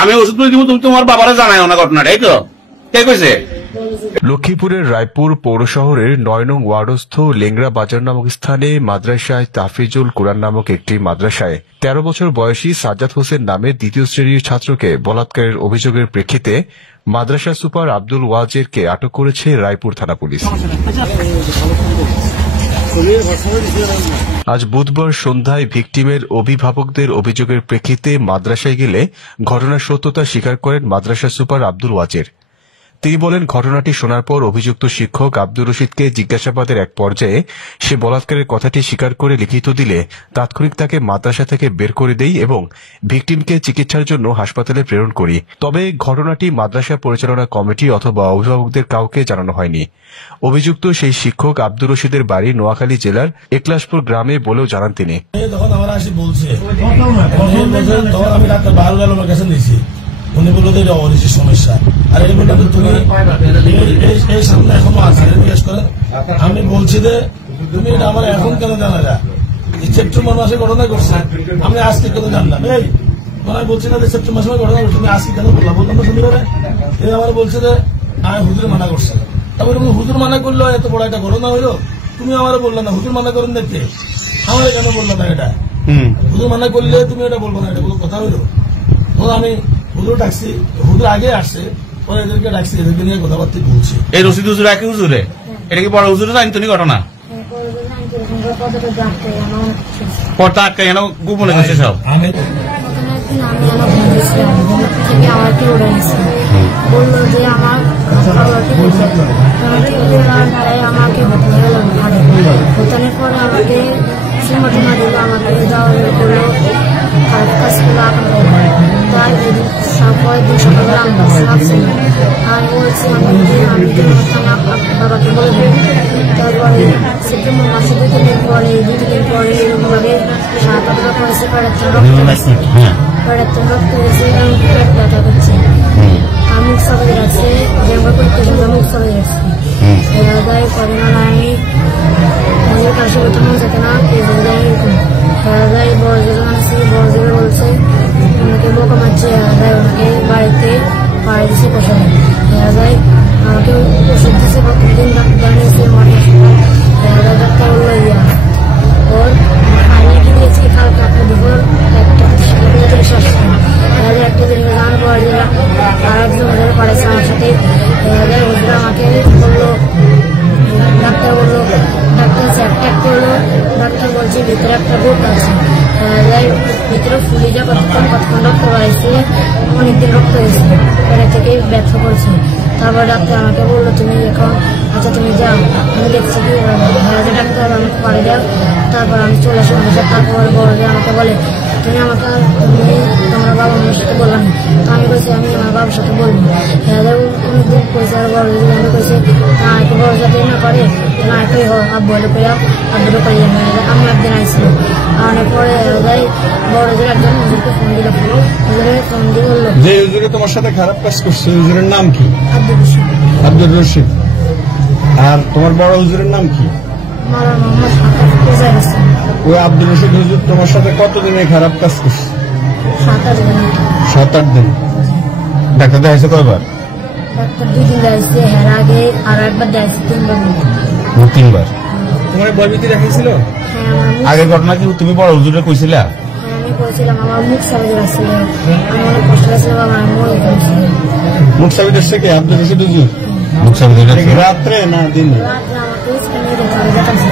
আমি ওষুধ দিব, তুমি তোমার বাবারা জানাই না ঘটনাটা, এই তো কে কইছে? লক্ষ্মীপুরের রায়পুর পৌর শহরের ৯ নং ওয়ার্ডস্থ লেংরা বাজার নামক স্থানে মাদ্রাসায় তাফিজুল কুরআন নামক একটি মাদ্রাসায় ১৩ বছর বয়সী সাজ্জাদ হোসেন নামে দ্বিতীয় শ্রেণীর ছাত্রকে বলাৎকারের অভিযোগের প্রেক্ষিতে মাদ্রাসা সুপার আব্দুল ওয়াজেরকে আটক করেছে রায়পুর থানা পুলিশ। আজ বুধবার সন্ধ্যায় ভিকটিমের অভিভাবকদের অভিযোগের প্রেক্ষিতে মাদ্রাসায় গেলে ঘটনার সত্যতা স্বীকার করেন মাদ্রাসা সুপার আব্দুল ওয়াজের। তিনি বলেন, ঘটনাটি শোনার পর অভিযুক্ত শিক্ষক আব্দুর রশিদকে জিজ্ঞাসাবাদের এক পর্যায়ে সে বলাৎকারের কথাটি স্বীকার করে লিখিত দিলে তাৎক্ষণিক তাকে মাদ্রাসা থেকে বের করে দেই এবং ভিকটিমকে চিকিৎসার জন্য হাসপাতালে প্রেরণ করি। তবে ঘটনাটি মাদ্রাসা পরিচালনা কমিটি অথবা অভিভাবকদের কাউকে জানানো হয়নি। অভিযুক্ত সেই শিক্ষক আব্দুর রশিদের বাড়ি নোয়াখালী জেলার একলাশপুর গ্রামে বলেও জানান তিনি। উনি বললো যে এটা অরিজির সমস্যা, আর এই বললো তুমি এই সামনে এখনো আছে জিজ্ঞেস করেন। আমি বলছি যে তুমি এটা আমার এখন কেন জানা যায়? সেপ্টেম্বর মাসে ঘটনা করছে, আমি আজকে কেন জানলাম? এই মানে বলছি না যে সেপ্টেম্বর মাসে ঘটনা করছে, তুমি আজকে কেন বললাম? বললাম না শনিবারে। এই আমার বলছে যে আমি হুজুর মানা করছে। তারপরে তুমি হুজুর মানা করলো, এত বড় একটা ঘটনা হইলো, তুমি আমার বললো না হুজুর মানা করেন দেখতে, আমার কেন বললো না? এটা হুজুর মানা করলে তুমি এটা বলবো না, এটা কোনো কথা হইলো? আমি হুজুর ডাকছি, হুজুর আগে আসছে, পরে এদেরকে ডাকছি, এদেরকে নিয়ে কথাবার্তা বলছি। এই রশিদ হুজুর একই হুজুরে, এটা কি বড় হুজুরে জানতো নি ঘটনা? পর্দা আটকে কেন গোপনে গেছে সব? বললো যে আমার আমাকে ভোটানের পরে আমাকে ঘটনা দিল, আমাকে দেওয়া করলো তাই পরের দিন সকালে আমি বলছি বাবাকে বলে দেবো। তারপরে সেপ্টেম্বর মাসে 2 দিন পরে এরকমভাবে 7-8টা পয়সা রক্ত হয়েছে, পেট ব্যথা করছে, মুখ সবাই রাখছে, ব্যবহার করতে মুখ সবাই রাখছে। এবার করে না আমি নিজের কাছে প্রথম যেতে না এরকম বড় জায়গা আনছি, বড় জায়গা বলছে ওনাকে বোকা মারছে, ওনাকে বাড়িতে পাড়ে দিচ্ছে পোষায় যায়, আমাকে ওষুধ দিচ্ছে, প্রতিদিন ডাক্তার নিয়েছে ডাক্তার বললো ওর আমি কি দিয়েছি কালকে আপনার দুপুর 1টা একটা দিন গান পর দিলাম, আর একজন ওদের পাড়েছে আমার সাথে। ওষুধ আমাকে বললো, ডাক্তার বললো, ডাক্তার চেক করলো, ডাক্তার বলছে ভিতরে একটা বোট আছে, ভিতরে ফুলে যা কতক্ষণ রক্ত হয়েছে, অনেকদিন রক্ত হয়েছে, এটা থেকে ব্যথা করছে। তারপর ডাক্তার আমাকে বললো তুমি এখন আচ্ছা তুমি যাও, আমি দেখছি কি ডাক্তার আমাকে পাড়ে যাও। তারপর আমি চলে আসি মানুষের। তারপর বড় আমাকে বলে তুমি আমাকে তোমার বাবা মার সাথে বললাম, তো আমি কইছি আমি আমার বাবার সাথে বলবো। অনেকদিন কইছে, আর বড় আমি কইছি না একটু বড় যাতে না করে না একটু আব্বুলে করে আব্বুলে করে আমি একদিন আইসি। অনেক পরে বড় একজন হুজুরকে ফোন দিল, হুজুরে ফোন দিয়ে বললো যে হুজুরে তোমার সাথে খারাপ কাজ করছে হুজুরের নাম কি? আব্দুল রশিদ। আব্দুল রশিদ। আর তোমার বড় হুজুরের নাম কি? ওই আব্দুল রশিদ হুজুর তোমার সাথে কতদিনে খারাপ কাজ করছে? 7-8 দিন। ডাক্তার দেখাইছে কয়বার? ডাক্তার 2 দিন দেখাইছে, এর আগে আর একবার দেখাইছে 3বার। তোমার ভয়ভীতি দেখাইছিল? আগের ঘটনা কি তুমি বড় হুজুরে কইছিলা? আমি কইছিলাম, আমার মুখ সাবিয়ে রাখছিল, আমার অনেক কষ্ট হয়েছিল, আমার মনে পড়ছিল। মুখ সাবিয়ে রাখছে কি আব্দুল রশিদ হুজুর? মুখ সাবিয়ে রাখছে রাত্রে না দিনে? রাত্রে আমাকে স্ক্যানে দেখাইছে।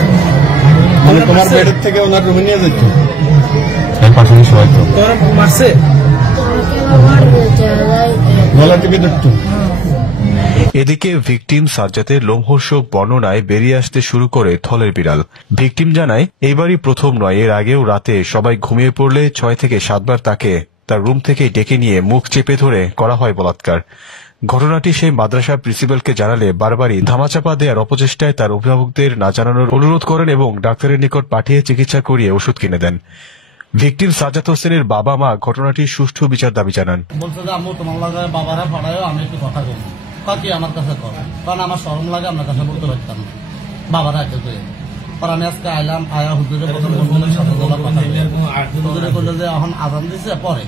মানে তোমার বেডের থেকে ওনার রুমে নিয়ে যেত? মারছে গলা টিপে ধরত। এদিকে ভিকটিম সাজ্জাদের লোমহর্ষক বর্ণনায় বেরিয়ে আসতে শুরু করে থলের বিড়াল। ভিকটিম জানায় এইবারই প্রথম নয়, এর আগেও রাতে সবাই ঘুমিয়ে পড়লে 6 থেকে 7 বার তাকে তার রুম থেকে ডেকে নিয়ে মুখ চেপে ধরে করা হয় বলাৎকার। ঘটনাটি সেই মাদ্রাসা প্রিন্সিপালকে জানালে বারবারই ধামাচাপা দেওয়ার অপচেষ্টায় তার অভিভাবকদের না জানানোর অনুরোধ করেন এবং ডাক্তারের নিকট পাঠিয়ে চিকিৎসা করিয়ে ওষুধ কিনে দেন। ভিকটিম সাজ্জাদ হোসেনের বাবা মা ঘটনাটির সুষ্ঠু বিচার দাবি জানান। বলছে যে আম্মু তোমার লাগে বাবারা পাঠায়ও, আমি একটু কথা বলবো, কাকি আমার কাছে কর, কারণ আমার শরম লাগে আপনার কাছে বলতে পারতাম না, বাবারা এত পর আমি আজকে আইলাম, আয়া হুজুরে প্রথম বন্ধুদের সাথে হুজুরে করলো যে এখন আজান দিছে পরে।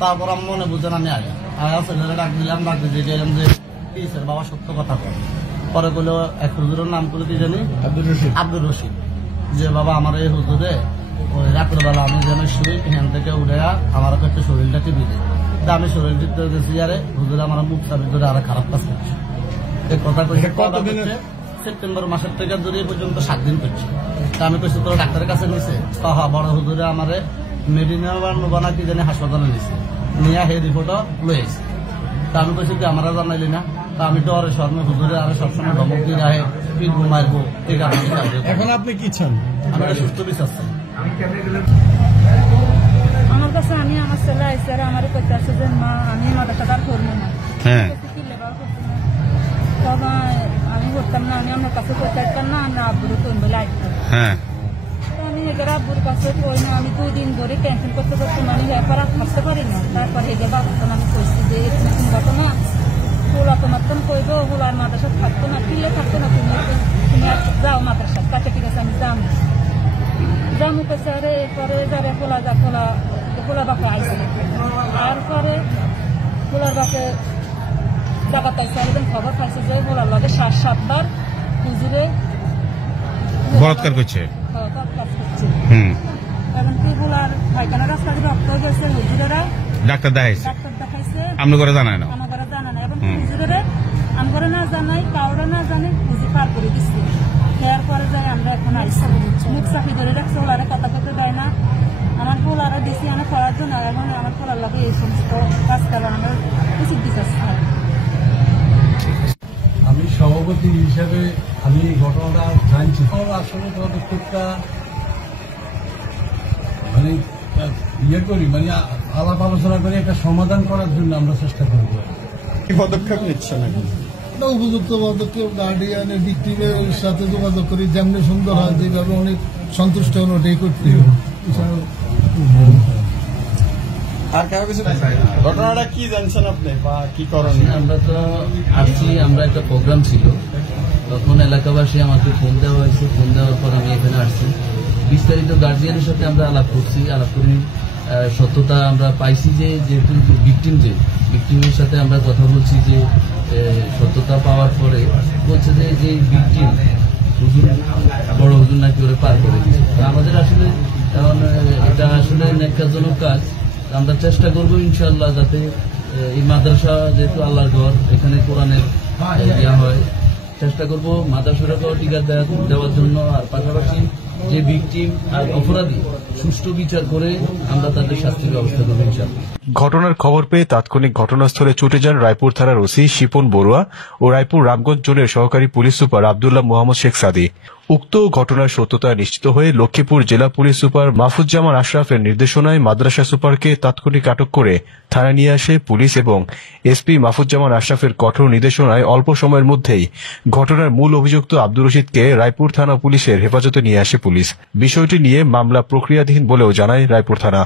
তারপর আমি মনে বুঝেন আমি আয়া ছেলেরা ডাক দিলাম, ডাক দিয়ে গেলাম যে পিসের বাবা সত্য কথা কয়। পরে বললো এক হুজুরের নাম করে কি জানি, আব্দুর রশিদ, যে বাবা আমার এই হুজুরে ওই রাতের বেলা আমি যেন শুই, এখান থেকে উঠে আমার একটা শরীরটা টিপি দিই। আমি শরীর টিপতে গেছি, আরে হুজুরে আমার মুখ চাবি ধরে আরো খারাপ কাজ করছে। এই কথা কইছে সেপ্টেম্বর মাসের থেকে ধরে পর্যন্ত 7 দিন করছে। আমি কইছি তোর ডাক্তারের কাছে নিছে, হ্যাঁ বড় হুজুরে আমারে মেডিনা কি জানি হাসপাতালে নিছে, নিয়ে সেই রিপোর্টও লই আসছে। তা আমি কইছি কি আমরা জানাইলি না? তা আমি তো আরে শর্মে হুজুরে আরে সবসময় ধমক দিয়ে রাখে, পিটবো মারবো, এই কারণে এখন আপনি কি চান? আমি সুস্থ বিচার চাই। আমার কাছে আমি আমার ছেলে আইসে আর আমার করতে আছে যে মা আমি মাদার করবো না, তবে আমি করতাম না, আমি আমার কাছে করতে পারতাম না, আমরা আব্বুরে কই বলে আসতাম। আমি এদের আব্বুর কাছে কই না, আমি 2 দিন ধরে ক্যান্সেল করতে করতে মানে ব্যাপার থাকতে পারি না। তারপরে এদের বাচ্চা আমি কইছি যে এরকম ঘটনা ফুলা তোমার তো কইব, ফুলার মাদ্রাসা থাকতো না, কিলে থাকতো না, তুমি যাও মাদ্রাসা। তাকে ঠিক আছে আমি যাবো জামু কাছে, আরে এরপরে যারে ফোলা যা ফোলা বাপে আইসে, তারপরে ফোলার বাপে জায়গাতে আইসে একদম খবর খাইছে যে ফোলার লগে 7 বার হুজুরে বলাৎকার করছে। কাজ করছে। এমনকি ফোলার পায়খানা রাস্তা দিয়ে রক্ত গেছে, হুজুরেরা ডাক্তার দেখাইছে, ডাক্তার দেখাইছে, আপনার ঘরে জানায় না, আমার ঘরে জানা না। এবং হুজুরেরা আমার ঘরে না জানাই, কাউরে না জানে, হুজুর পার করে দিচ্ছে। এরপরে যাই আমরা এখন আইসা মুখ চাপি ধরে রাখছে, ওলারে কথা করতে দেয় না। আমার পোলারও দিছি আমার করার জন্য, এখন আমার পোলার লাগে এই সমস্ত কাজ করা আমার উচিত বিচার। আমি সভাপতি হিসাবে আমি ঘটনাটা জানছি, আসলে পদক্ষেপটা মানে ইয়ে করি, মানে আলাপ আলোচনা করে একটা সমাধান করার জন্য আমরা চেষ্টা করব। কি পদক্ষেপ নিচ্ছেন এখন? উপযুক্ত পদক্ষেপ গার্ডিয়ানের ভিক্টিমের সাথে যোগাযোগ করি, যেমনি সুন্দর হয়, যেভাবে অনেক সন্তুষ্ট হন ওটাই করতে হবে। আর কারো কিছু ঘটনাটা কি জানছেন আপনি বা কি করেন? আমরা তো আসছি, আমরা একটা প্রোগ্রাম ছিল, তখন এলাকাবাসী আমাকে ফোন দেওয়া হয়েছে। ফোন দেওয়ার পর আমি এখানে আসছি, বিস্তারিত গার্জিয়ানের সাথে আমরা আলাপ করছি। আলাপ করে সত্যতা আমরা পাইছি যে যেহেতু ভিকটিমের সাথে আমরা কথা বলছি, যে সত্যতা পাওয়ার পরে বলছে যে ভিকটিম হুজুর বড় হুজুর নাকি ওরা পার করে দিচ্ছে। আমাদের আসলে এটা আসলে ন্যাক্কারজনক কাজ। আমরা চেষ্টা করবো ইনশাআল্লাহ যাতে এই মাদ্রাসা যেহেতু আল্লাহর ঘর, এখানে কোরআনের ইয়া হয়, চেষ্টা করবো মাদ্রাসাটাকেও টিকা দেওয়ার জন্য। আর পাশাপাশি যে ভিকটিম আর অপরাধী সুষ্ঠু বিচার করে আমরা তাদের শাস্তির ব্যবস্থা করবো ইনশাআল্লাহ। ঘটনার খবর পেয়ে তাৎক্ষণিক ঘটনাস্থলে ছুটে যান রায়পুর থানার ওসি শিপন বড়ুয়া ও রায়পুর রামগঞ্জ জোনের সহকারী পুলিশ সুপার আব্দুল্লাহ মোহাম্মদ শেখ সাদি। উক্ত ঘটনার সত্যতা নিশ্চিত হয়ে লক্ষ্মীপুর জেলা পুলিশ সুপার মাহফুজ্জামান আশরাফের নির্দেশনায় মাদ্রাসা সুপারকে তাৎক্ষণিক আটক করে থানায় নিয়ে আসে পুলিশ এবং এসপি মাহফুজ্জামান আশরাফের কঠোর নির্দেশনায় অল্প সময়ের মধ্যেই ঘটনার মূল অভিযুক্ত আব্দুর রশিদকে রায়পুর থানা পুলিশের হেফাজতে নিয়ে আসে পুলিশ। বিষয়টি নিয়ে মামলা প্রক্রিয়াধীন বলেও জানায় রায়পুর থানা।